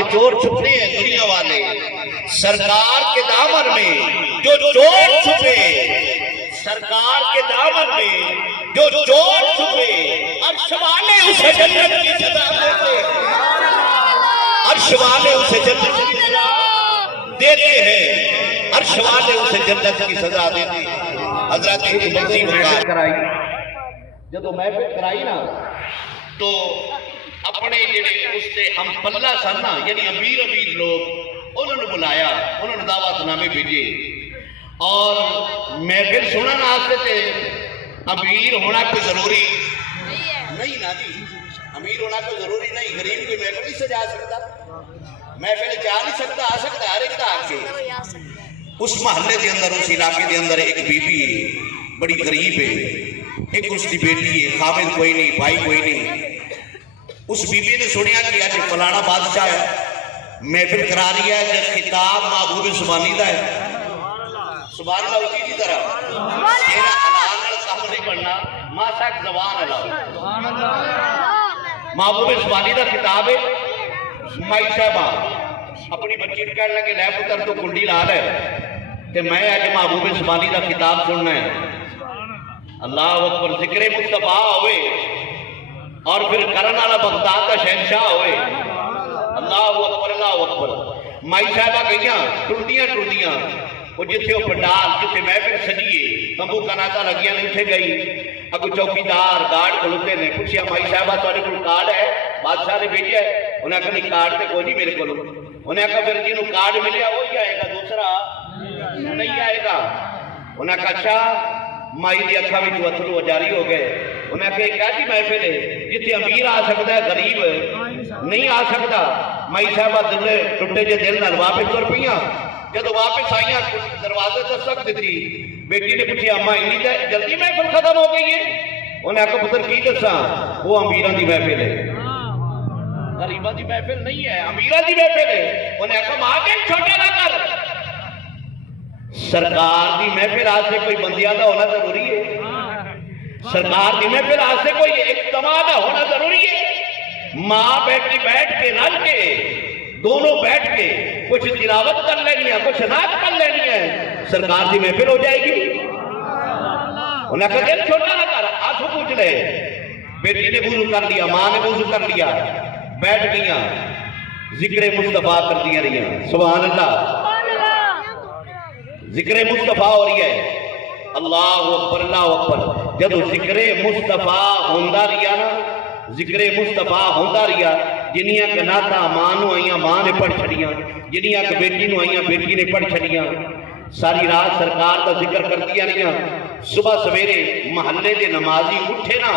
میں چور چھپتے ہیں دنیا والے، سرکار کے دامن میں جو چور چھپے، سرکار کے دامن میں جو چور چھپے، عرش والے اسے جنت کی سزا دیتے ہیں، عرش والے اسے جنت کی سزا دیتے ہیں، عرش والے اسے جنت کی سزا دیتے ہیں۔ حضرت مرضی محفل کرائی، جب محفل کرائی نا تو اپنے جڑے اس سے ہم پلہ سن نا، یعنی امیر لوگ، انہوں نے بلایا، انہوں نے دعوت نامے بھیجے، اور محفل سنن آستے تھے امیر ہونا کوئی ضروری نہیں نا جی، امیر ہونا کوئی ضروری نہیں، غریب کوئی محفل نہیں سجا سکتا، محفل جا نہیں سکتا، آ سکتا ہر ایک آ کے۔ اس محلے کے اندر، اس علاقے کے اندر ایک بی بی ہے، بڑی غریب ہے، ایک اس کی بیٹی ہے، خامد کوئی نہیں، بھائی کوئی نہیں۔ اس بی بی نے سنیا کہ آج فلانا بادشاہ ہے، محفل کرا رہی ہے، جس خطاب محبوب سبحانی دا ہے، سبحان اللہ اسی کی طرح تیرا حلال نال کام نہیں بننا، ماں ساک زبان اللہ، محبوب سبحانی دا خطاب ہے۔ مائی صاحبہ اپنی بچی نے کہنے لگے، لے پتر تو کنڈی لا لے تے میں آج محبوب سبحانی دا خطاب سننا ہے۔ اللہ اکبر، ذکر مصطفیٰ ہوئے اور پھر کرن والا بغداد کا شہنشاہ ہوئے، اللہ اکبر اللہ اکبر۔ مائی صاحبہ گئیاں ٹردیاں وہ جتھے وہ پنڈال جتھے محفل سجیے تمبو کناتا لگیاں نے اٹھے گئی، اگو چوکیدار گارڈ کھلوتے نے پوچھیا مائی صاحبہ تواڈے کول کارڈ ہے؟ بادشاہ نے بھیجیا ہے؟ انہیں کہا نہیں کارڈ تے کوئی نہیں میرے کو، انہیں کہا پھر جنہوں کارڈ ملیا وہی آئے گا، دوسرا نہیں آئے گا۔ انہیں کہا اچھا، مائی دی اکھا بھی جو اتھرو جاری ہو گئے۔ انہیں کہا کیا جی محفل ہے جتنے امیر آ سکتا ہے غریب نہیں آ سکتا؟ مائی صاحبہ ٹوٹے جے دل نال واپس تر پئیاں، جب واپس آئیاں دروازے دستک دیتی، بیٹی نے پوچھا اما اتنی جلدی محفل ختم ہو گئی ہے؟ انہیں کہا پتر کی دساں، وہ امیراں دی محفل ہے، غریباں دی محفل نہیں ہے، امیراں دی محفل ہے۔ انہیں کہا ماں کے چھوٹا نہ کر، سرکار دی محفل آج سے کوئی بندیاں دا ہونا ضروری ہے، سرکار دی محفل آج سے کوئی اجتماع دا ہونا ضروری ہے۔ ماں بیٹی بیٹھ کے رل کے دونوں بیٹھ کے کچھ تلاوت کر لینی ہے، کچھ نعت کر لینی ہے، سرکار دی محفل ہو جائے گی۔ انہیں کہا دل چھوٹا نہ کر، آنسو پوچھ لے۔ بیٹی نے وضو کر لیا، ماں نے وضو کر لیا، بیٹھ گئیاں، ذکر مصطفیٰ کر دیا رہی ہیں، سبحان اللہ، ذکر مصطفیٰ ہو رہی ہے، اللہ اکبر اللہ اکبر۔ جب ذکر مصطفیٰ ہوندہ رہیا نا، ذکر مصطفیٰ ہوندہ رہیا، جنیاں کے ناتا ماں نو آئیاں ماں نے پڑھ چھڑیاں، جنیاں کے بیٹی نو آئیاں بیٹی نے پڑھ چھڑیاں، ساری رات سرکار کا ذکر کر دیا رہیاں۔ صبح سویرے محلے دے نمازی اٹھے نا،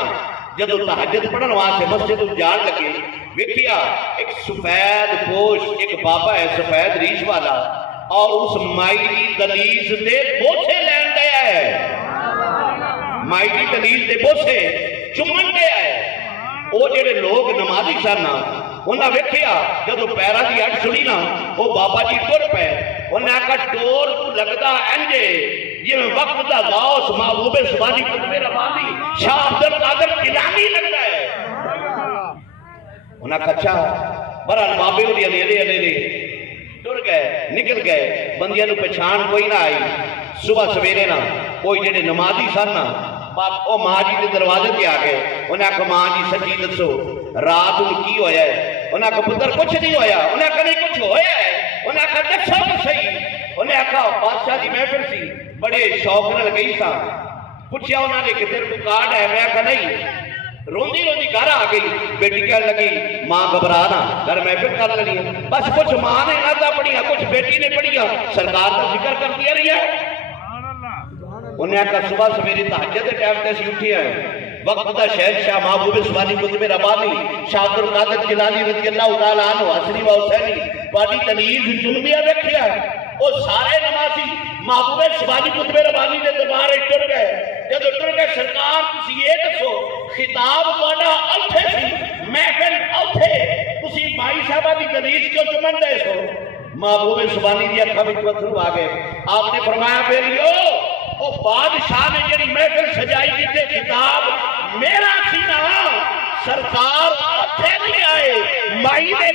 جدو تہجد پڑھن واسطے مسجد جان لگے، ویکھیا ایک سفید پوش ایک بابا ہے سفید ریش والا، اور اس مائی دی دلیز دے بوسے لین دیا ہے، مائی دی دلیز دے بوسے چمن دیا ہے۔ وہ جڑے لوگ نمازی سرنا انہاں ویکھیا جدو پیرا دی اٹ سنی نا، وہ بابا جی ٹر پے، انہاں کہا ٹور تو لگدا انجے یہ وقت دا غوث محبوب سبحانی قطب ربانی شاہ عبدالقادر جیلانی لگتا ہے۔ انہاں کہا اچھا، برحال بابے ہوئی اندھیرے ٹر گئے نکل گئے، بندیاں نو پہچان کوئی نہ آئی۔ صبح سویرے نا کوئی جڑے نمازی سن نا او ماں جی دے دروازے تے آ گئے، انہاں کہا ماں جی سچی دسو رات نو کی ہویا ہے؟ انہاں کہا پتر کچھ نہیں ہویا۔ انہاں کہا نہیں کچھ ہویا ہے؟ انہاں کہا دسو تو صحیح۔ انہاں کہا بادشاہ دی محفل سی، بڑے شوق نال گئی سا، پوچھیا انہاں نے کہ تیرے کو کارڈ ہے؟ میں کہا نہیں۔ روندی گھر آ گئی، بیٹی کہنے لگی ماں گھبرا نہ، گھر محفل کر لگی، بس کچھ ماں نے نعتاں پڑھیا کچھ بیٹی نے پڑھیا، سرکار کا ذکر کر دیا رہی ہے۔ انہیں کہا صبح سویرے تہجد کے ٹائم تے سی اٹھی ہے، وقت دا شہنشاہ محبوب سبحانی قطب ربانی شاہ عبدالقادر جیلانی رضی اللہ تعالیٰ عنہ حسنی و حسینی پاڑی تنیز جلویہ رکھیا ہے۔ وہ سارے نمازی محبوب سبحانی قطب ربانی نے دربارے ٹر گئے، جب ٹر گئے سرکار تسی یہ دسو خطاب تہاڈا اوتھے سی، محفل اوتھے، تسی مائی صاحبہ دی تنیز کیوں چمن دے سو؟ محبوب سبحانی دی اکھاں وچ اتھرو آ گئے۔ آپ نے فرمایا بیلیو او بادشاہ نے جڑی محفل سجائی جتے خطاب میرا سی نا، سرکار آتے نہیں آئے، مائی نے